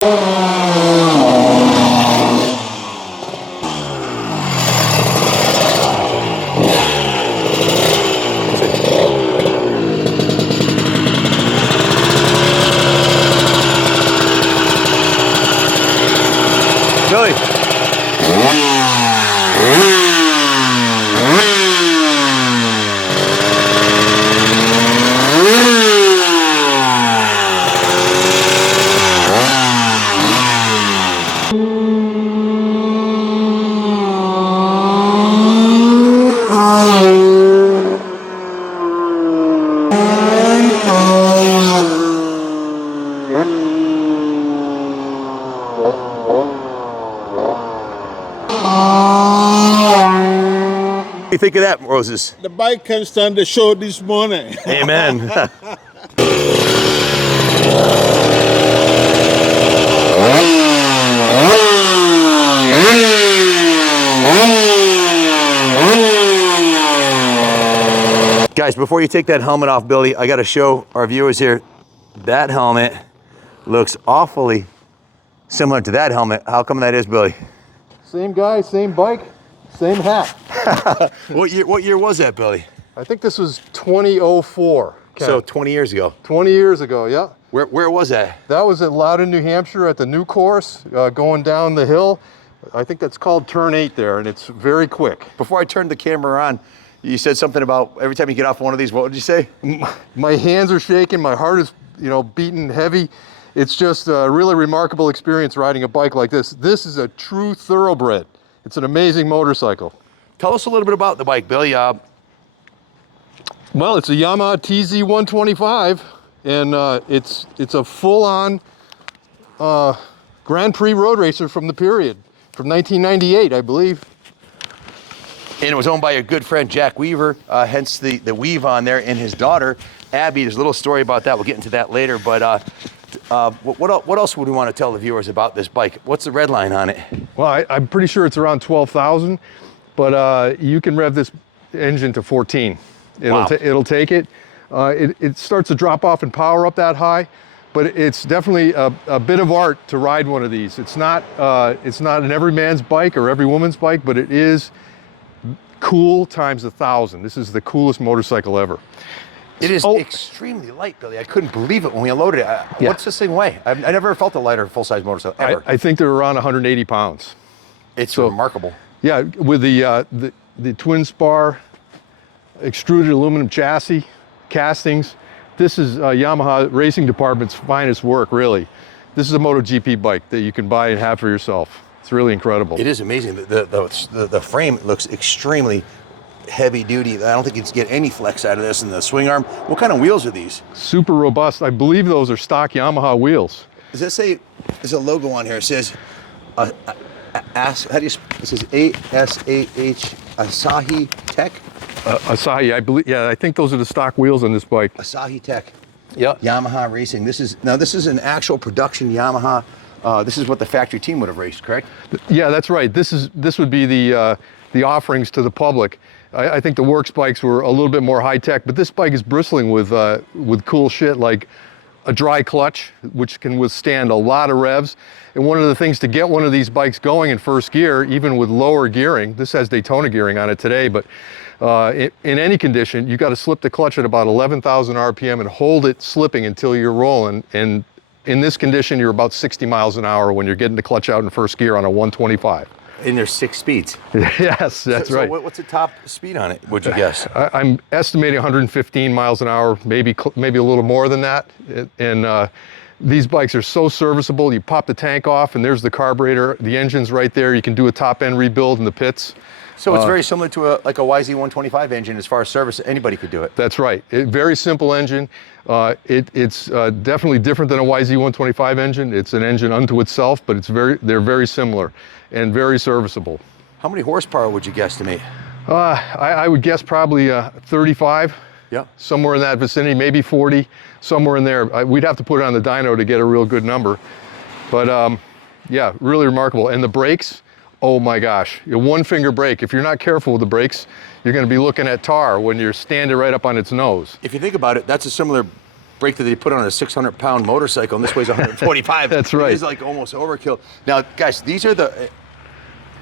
Billy. What do you think of that, Moses? The bike can stand the show this morning. Amen. Guys, before you take that helmet off, Billy, I got to show our viewers here, that helmet looks awfully similar to that helmet. How come that is, Billy? Same guy, same bike, same hat. What year was that, Billy? I think this was 2004. Ken. So 20 years ago. 20 years ago, yeah. Where was that? That was at Loudon, New Hampshire at the new course, going down the hill. I think that's called turn 8 there, and it's very quick. Before I turned the camera on, you said something about every time you get off one of these, what did you say? My hands are shaking, my heart is, beating heavy. It's just a really remarkable experience riding a bike like this. This is a true thoroughbred. It's an amazing motorcycle. Tell us a little bit about the bike, Billy. Well, it's a Yamaha TZ125, and it's a full-on Grand Prix road racer from the period, from 1998, I believe. And it was owned by your good friend, Jack Weaver, hence the weave on there, and his daughter, Abby. There's a little story about that. We'll get into that later, but what else would we want to tell the viewers about this bike? What's the red line on it? Well, I'm pretty sure it's around 12,000, but you can rev this engine to 14. It'll take it. It starts to drop off and power up that high, but it's definitely a bit of art to ride one of these. It's not an every man's bike or every woman's bike, but it is cool times 1,000. This is the coolest motorcycle ever. It is extremely light, Billy. I couldn't believe it when we unloaded it. What's this thing weigh? I never felt a lighter full-size motorcycle, ever. I think they're around 180 pounds. It's remarkable. Yeah, with the twin spar, extruded aluminum chassis, castings. This is Yamaha Racing Department's finest work, really. This is a MotoGP bike that you can buy and have for yourself. It's really incredible. It is amazing. The frame looks extremely heavy duty. I don't think you can get any flex out of this. And the swing arm, what kind of wheels are these? Super robust. I believe those are stock Yamaha wheels. Does that say, there's a logo on here. It says, how do you, it says ASAH Asahi Tech? Asahi, I believe, yeah, I think those are the stock wheels on this bike. Asahi Tech. Yeah. Yamaha Racing. This is an actual production Yamaha. This is what the factory team would have raced, correct? Yeah, that's right. This would be the offerings to the public. I think the works bikes were a little bit more high tech, but this bike is bristling with cool shit like a dry clutch, which can withstand a lot of revs. And one of the things to get one of these bikes going in first gear, even with lower gearing, this has Daytona gearing on it today, but in any condition, you got to slip the clutch at about 11,000 RPM and hold it slipping until you're rolling. And in this condition, you're about 60 miles an hour when you're getting the clutch out in first gear on a 125. And there's 6 speeds. Yes, that's right. So what's the top speed on it, would you guess? I'm estimating 115 miles an hour, maybe a little more than that. And these bikes are so serviceable. You pop the tank off and there's the carburetor. The engine's right there. You can do a top end rebuild in the pits. So it's very similar to like a YZ125 engine as far as service. Anybody could do it. That's right. Very simple engine. It's definitely different than a YZ125 engine. It's an engine unto itself, but they're very similar and very serviceable. How many horsepower would you guesstimate? I would guess probably 35. Yeah. Somewhere in that vicinity, maybe 40, somewhere in there. We'd have to put it on the dyno to get a real good number. But yeah, really remarkable. And the brakes, oh my gosh, a one finger brake. If you're not careful with the brakes, you're going to be looking at tar when you're standing right up on its nose. If you think about it, that's a similar brake that they put on a 600-pound motorcycle, and this weighs 145. That's right. It is like almost overkill. Now, guys, these are the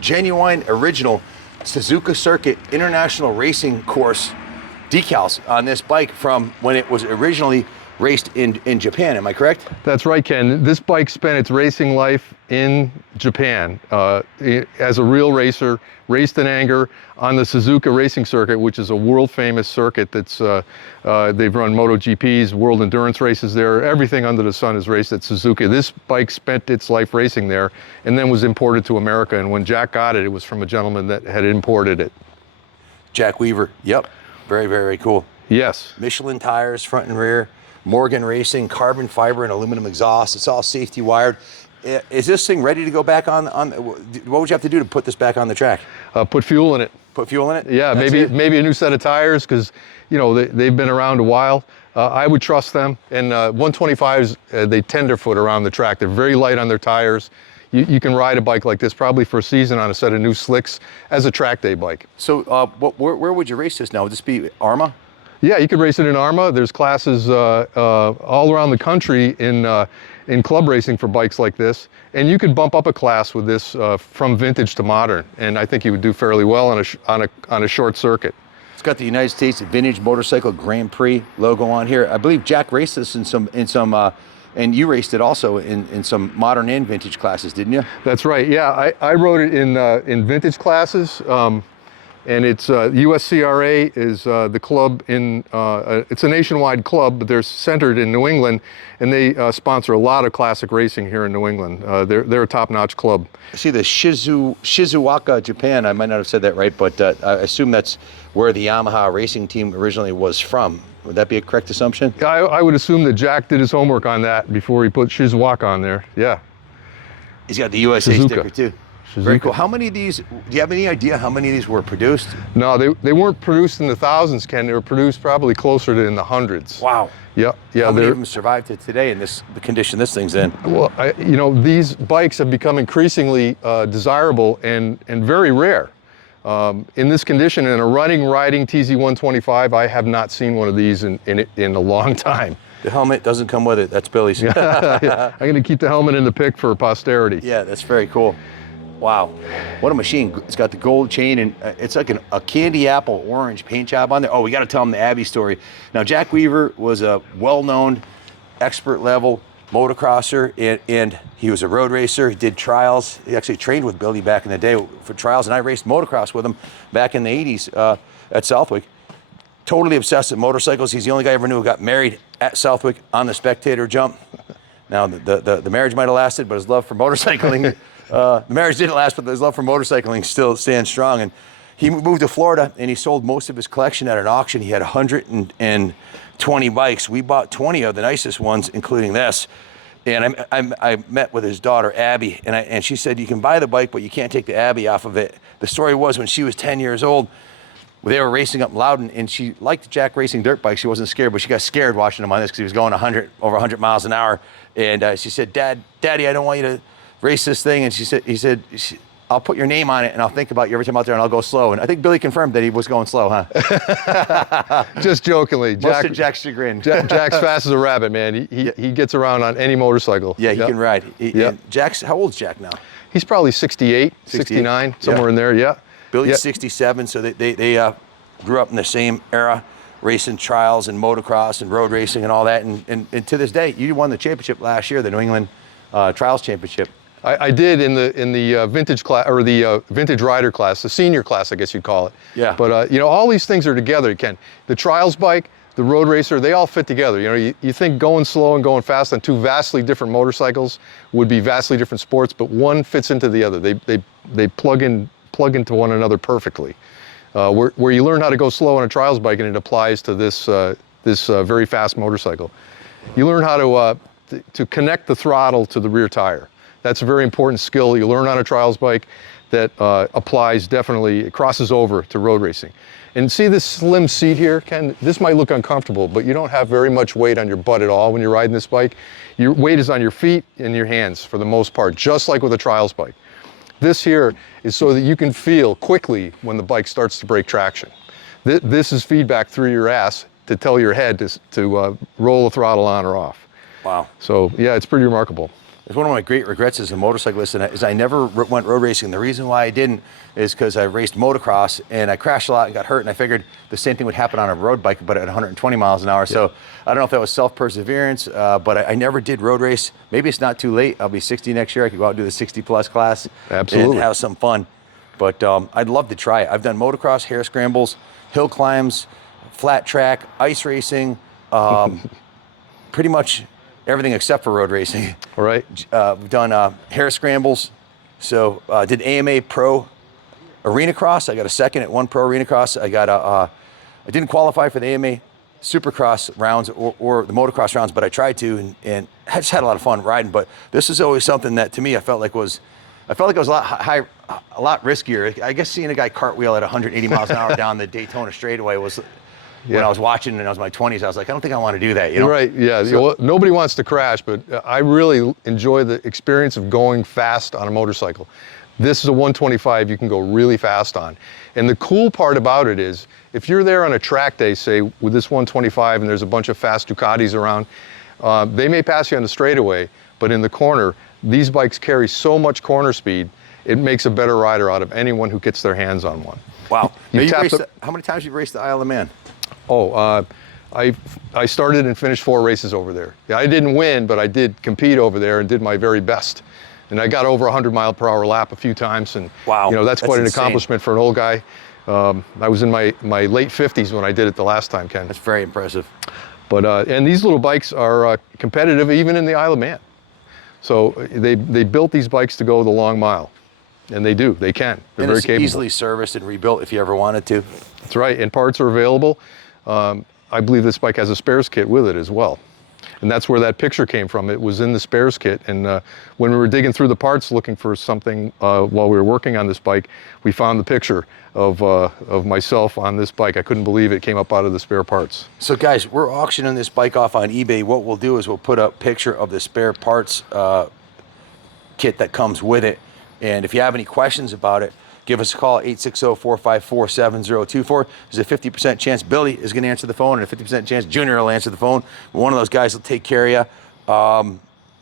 genuine, original Suzuka Circuit International Racing Course decals on this bike from when it was originally raced in Japan. Am I correct? That's right, Ken. This bike spent its racing life in Japan as a real racer, raced in anger on the Suzuka Racing Circuit, which is a world-famous circuit that's, they've run MotoGPs, world endurance races there. Everything under the sun is raced at Suzuka. This bike spent its life racing there and then was imported to America. And when Jack got it, it was from a gentleman that had imported it. Jack Weaver. Yep. Very, very cool. Yes. Michelin tires, front and rear. Morgan Racing, carbon fiber and aluminum exhaust. It's all safety wired. Is this thing ready to go back on? What would you have to do to put this back on the track? Put fuel in it. Put fuel in it? Yeah, maybe a new set of tires because they've been around a while. I would trust them. And 125s, they tenderfoot around the track. They're very light on their tires. You can ride a bike like this probably for a season on a set of new slicks as a track day bike. So where would you race this now? Would this be ARMA? Yeah, you could race it in ARMA. There's classes all around the country in club racing for bikes like this. And you could bump up a class with this from vintage to modern. And I think you would do fairly well on a short circuit. It's got the United States Vintage Motorcycle Grand Prix logo on here. I believe Jack raced this in some and you raced it also in some modern and vintage classes, didn't you? That's right. Yeah, I rode it in vintage classes. And it's USCRA is the club it's a nationwide club, but they're centered in New England, and they sponsor a lot of classic racing here in New England. They're a top-notch club. I see the Shizuoka, Japan. I might not have said that right, but I assume that's where the Yamaha racing team originally was from. Would that be a correct assumption? I would assume that Jack did his homework on that before he put Shizuoka on there. Yeah. He's got the USA Suzuka. sticker too. Very cool. How many of these, do you have any idea how many of these were produced? No, they weren't produced in the thousands, Ken. They were produced probably closer to in the hundreds. Wow. Yeah. How many of them survived to today in the condition this thing's in? Well, these bikes have become increasingly desirable and very rare. In this condition, in a riding TZ125, I have not seen one of these in a long time. The helmet doesn't come with it. That's Billy's. Yeah. I'm going to keep the helmet in the pick for posterity. Yeah, that's very cool. Wow, what a machine. It's got the gold chain, and it's like a candy apple orange paint job on there. Oh, we got to tell them the Abbey story. Now, Jack Weaver was a well-known expert level motocrosser, and he was a road racer. He did trials. He actually trained with Billy back in the day for trials, and I raced motocross with him back in the 80s at Southwick. Totally obsessed with motorcycles. He's the only guy I ever knew who got married at Southwick on the spectator jump. Now, the marriage might have lasted, but his love for motorcycling, the marriage didn't last, but his love for motorcycling still stands strong. And he moved to Florida, and he sold most of his collection at an auction. He had 120 bikes. We bought 20 of the nicest ones, including this. And I met with his daughter, Abby, and she said, you can buy the bike, but you can't take the Abby off of it. The story was when she was 10 years old, they were racing up Loudon, and she liked Jack racing dirt bikes. She wasn't scared, but she got scared watching him on this because he was going over 100 miles an hour. And she said, Daddy, I don't want you to race this thing. And he said, I'll put your name on it, and I'll think about you every time out there, and I'll go slow. And I think Billy confirmed that he was going slow, huh? Just jokingly. Most to Jack's chagrin. Jack's fast as a rabbit, man. He gets around on any motorcycle. Yeah, he can ride. Jack's, how old's Jack now? He's probably 68, 69, somewhere in there, yeah. Billy's 67, so they grew up in the same era, racing trials and motocross and road racing and all that. And to this day, you won the championship last year, the New England Trials Championship. I did in the vintage class, or the vintage rider class, the senior class, I guess you'd call it. Yeah. But all these things are together, Ken. The trials bike, the road racer, they all fit together. You think going slow and going fast on two vastly different motorcycles would be vastly different sports, but one fits into the other. They plug into one another perfectly. Where you learn how to go slow on a trials bike, and it applies to this very fast motorcycle. You learn how to connect the throttle to the rear tire. That's a very important skill you learn on a trials bike that applies definitely, it crosses over to road racing. And see this slim seat here, Ken? This might look uncomfortable, but you don't have very much weight on your butt at all when you're riding this bike. Your weight is on your feet and your hands for the most part, just like with a trials bike. This here is so that you can feel quickly when the bike starts to break traction. This is feedback through your ass to tell your head to roll the throttle on or off. Wow. So yeah, it's pretty remarkable. It's one of my great regrets as a motorcyclist, and is I never went road racing. The reason why I didn't is because I raced motocross and I crashed a lot and got hurt, and I figured the same thing would happen on a road bike, but at 120 miles an hour. Yeah. So I don't know if that was self-perseverance, but I never did road race. Maybe it's not too late. I'll be 60 next year. I could go out and do the 60-plus class. Absolutely. And have some fun. But I'd love to try it. I've done motocross, hare scrambles, hill climbs, flat track, ice racing, pretty much everything except for road racing. All right. We've done hare scrambles. So did AMA Pro Arena Cross. I got a second at one Pro Arena Cross. I got I didn't qualify for the AMA Supercross rounds or the motocross rounds, but I tried to, and I just had a lot of fun riding. But this is always something that to me I felt like it was a lot riskier. I guess seeing a guy cartwheel at 180 miles an hour down the Daytona straightaway was. Yeah. When I was watching and I was in my 20s, I was like, I don't think I want to do that. You know? Right, yeah. So, well, nobody wants to crash, but I really enjoy the experience of going fast on a motorcycle. This is a 125 you can go really fast on. And the cool part about it is, if you're there on a track day, say, with this 125 and there's a bunch of fast Ducatis around, they may pass you on the straightaway, but in the corner, these bikes carry so much corner speed, it makes a better rider out of anyone who gets their hands on one. Wow. How many times have you raced the Isle of Man? Oh, I started and finished 4 races over there. Yeah, I didn't win, but I did compete over there and did my very best. And I got over 100-mile-per-hour lap a few times, and wow, you know that's quite an insane accomplishment for an old guy. I was in my late 50s when I did it the last time, Ken. That's very impressive. But and these little bikes are competitive even in the Isle of Man. So they built these bikes to go the long mile, and they do. They can. They're very capable. Easily serviced and rebuilt if you ever wanted to. That's right, and parts are available. I believe this bike has a spares kit with it as well. And that's where that picture came from. It was in the spares kit. And when we were digging through the parts looking for something while we were working on this bike, we found the picture of myself on this bike. I couldn't believe it came up out of the spare parts. So guys, we're auctioning this bike off on eBay. What we'll do is we'll put a picture of the spare parts kit that comes with it. And if you have any questions about it, give us a call, 860-454-7024. There's a 50% chance Billy is going to answer the phone, and a 50% chance Junior will answer the phone. One of those guys will take care of you.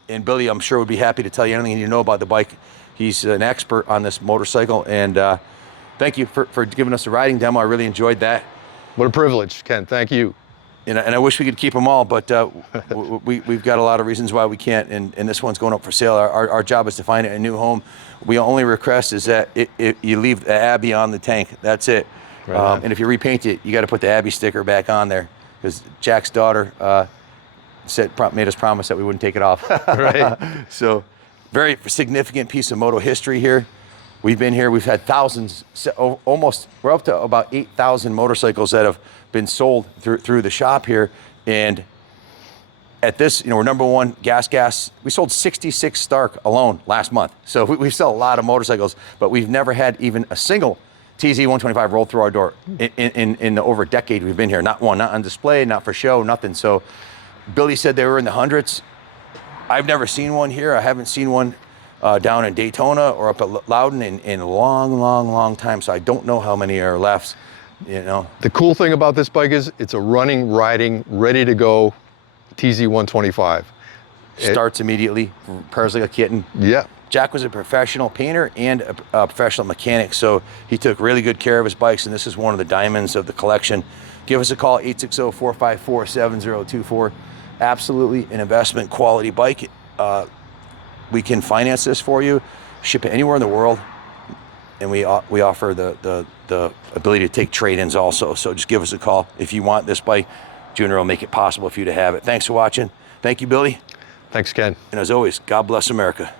And Billy, I'm sure, would be happy to tell you anything you know about the bike. He's an expert on this motorcycle. And thank you for giving us a riding demo. I really enjoyed that. What a privilege, Ken. Thank you. And I wish we could keep them all, but we've got a lot of reasons why we can't, and this one's going up for sale. Our job is to find it a new home. We only request is that you leave the Abbey on the tank. That's it. Right. And if you repaint it, you got to put the Abbey sticker back on there, because Jack's daughter made us promise that we wouldn't take it off. Right. So, very significant piece of moto history here. We've been here. We've had thousands, we're up to about 8,000 motorcycles that have been sold through the shop here. And at this, we're number one gas. We sold 66 Stark alone last month. So we sell a lot of motorcycles, but we've never had even a single TZ125 roll through our door in the over a decade we've been here. Not one, not on display, not for show, nothing. So Billy said they were in the hundreds. I've never seen one here. I haven't seen one down in Daytona or up at Loudon in a long time. So I don't know how many are left, The cool thing about this bike is it's a running, riding, ready to go TZ125. Starts immediately, purrs like a kitten. Yeah. Jack was a professional painter and a professional mechanic, so he took really good care of his bikes, and this is one of the diamonds of the collection. Give us a call, 860-454-7024. Absolutely an investment quality bike. We can finance this for you, ship it anywhere in the world, and we offer the ability to take trade-ins also. So just give us a call if you want this bike. Junior will make it possible for you to have it. Thanks for watching. Thank you, Billy. Thanks, Ken. And as always, God bless America.